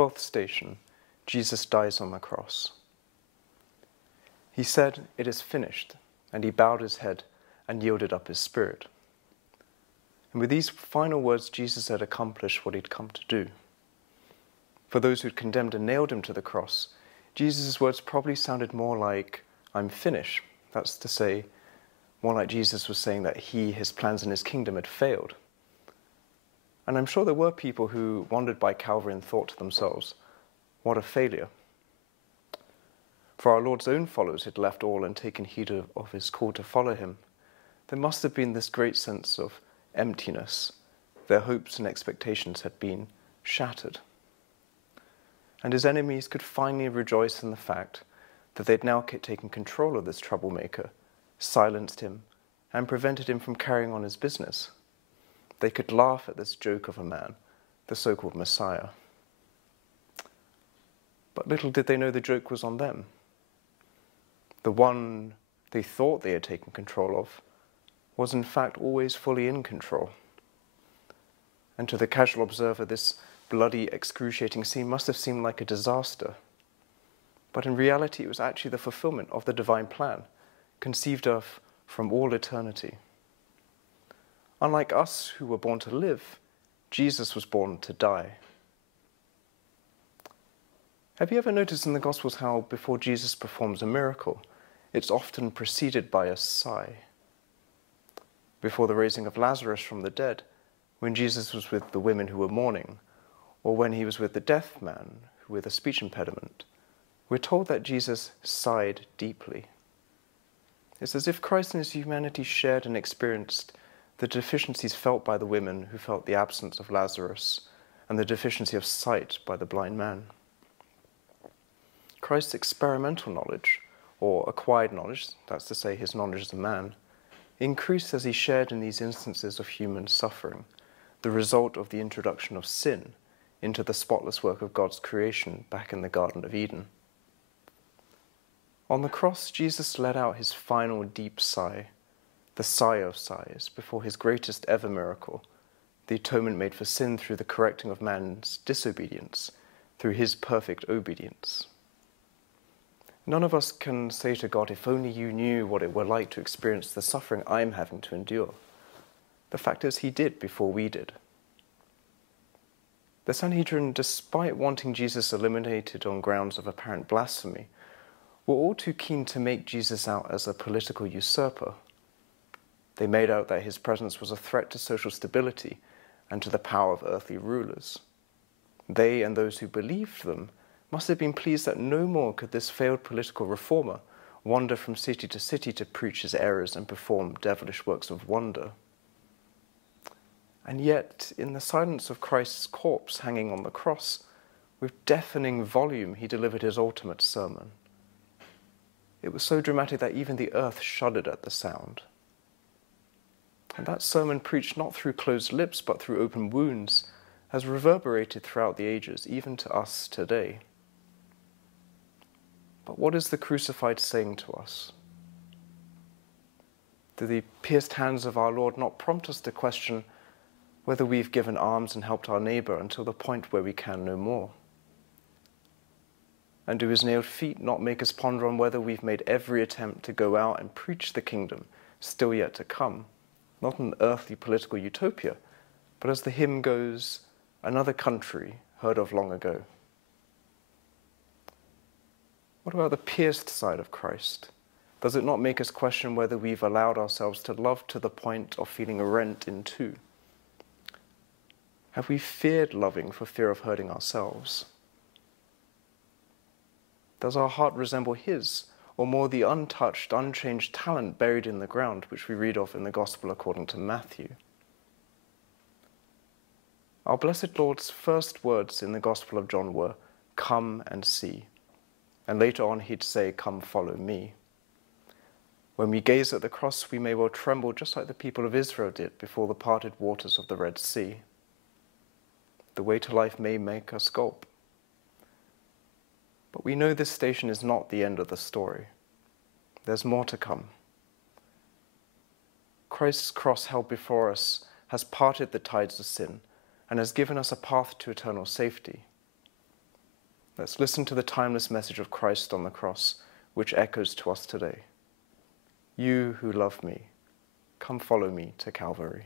Twelfth Station Jesus dies on the cross. He said, "It is finished," and he bowed his head and yielded up his spirit. And with these final words, Jesus had accomplished what he'd come to do. For those who'd condemned and nailed him to the cross, Jesus' words probably sounded more like, "I'm finished." That's to say, more like Jesus was saying that his plans and his kingdom had failed. And I'm sure there were people who wandered by Calvary and thought to themselves, what a failure. For our Lord's own followers had left all and taken heed of his call to follow him. There must have been this great sense of emptiness. Their hopes and expectations had been shattered. And his enemies could finally rejoice in the fact that they'd now taken control of this troublemaker, silenced him, and prevented him from carrying on his business. They could laugh at this joke of a man, the so-called Messiah. But little did they know the joke was on them. The one they thought they had taken control of was in fact always fully in control. And to the casual observer, this bloody, excruciating scene must have seemed like a disaster. But in reality, it was actually the fulfillment of the divine plan, conceived of from all eternity. Unlike us who were born to live, Jesus was born to die. Have you ever noticed in the Gospels how before Jesus performs a miracle, it's often preceded by a sigh? Before the raising of Lazarus from the dead, when Jesus was with the women who were mourning, or when he was with the deaf man with a speech impediment, we're told that Jesus sighed deeply. It's as if Christ in his humanity shared and experienced the deficiencies felt by the women who felt the absence of Lazarus and the deficiency of sight by the blind man. Christ's experimental knowledge, or acquired knowledge, that's to say his knowledge as a man, increased as he shared in these instances of human suffering, the result of the introduction of sin into the spotless work of God's creation back in the Garden of Eden. On the cross, Jesus let out his final deep sigh, the sigh of sighs, before his greatest ever miracle, the atonement made for sin through the correcting of man's disobedience, through his perfect obedience. None of us can say to God, if only you knew what it were like to experience the suffering I'm having to endure. The fact is, he did before we did. The Sanhedrin, despite wanting Jesus eliminated on grounds of apparent blasphemy, were all too keen to make Jesus out as a political usurper. They made out that his presence was a threat to social stability and to the power of earthly rulers. They and those who believed them must have been pleased that no more could this failed political reformer wander from city to city to preach his errors and perform devilish works of wonder. And yet, in the silence of Christ's corpse hanging on the cross, with deafening volume he delivered his ultimate sermon. It was so dramatic that even the earth shuddered at the sound. And that sermon, preached not through closed lips but through open wounds, has reverberated throughout the ages, even to us today. But what is the crucified saying to us? Do the pierced hands of our Lord not prompt us to question whether we've given alms and helped our neighbour until the point where we can no more? And do his nailed feet not make us ponder on whether we've made every attempt to go out and preach the kingdom still yet to come, not an earthly political utopia, but as the hymn goes, another country heard of long ago? What about the pierced side of Christ? Does it not make us question whether we've allowed ourselves to love to the point of feeling rent in two? Have we feared loving for fear of hurting ourselves? Does our heart resemble his, or more the untouched, unchanged talent buried in the ground, which we read of in the Gospel according to Matthew? Our blessed Lord's first words in the Gospel of John were, "Come and see." And later on he'd say, "Come follow me." When we gaze at the cross, we may well tremble just like the people of Israel did before the parted waters of the Red Sea. The way to life may make us gulp. But we know this station is not the end of the story. There's more to come. Christ's cross held before us has parted the tides of sin and has given us a path to eternal safety. Let's listen to the timeless message of Christ on the cross, which echoes to us today. You who love me, come follow me to Calvary.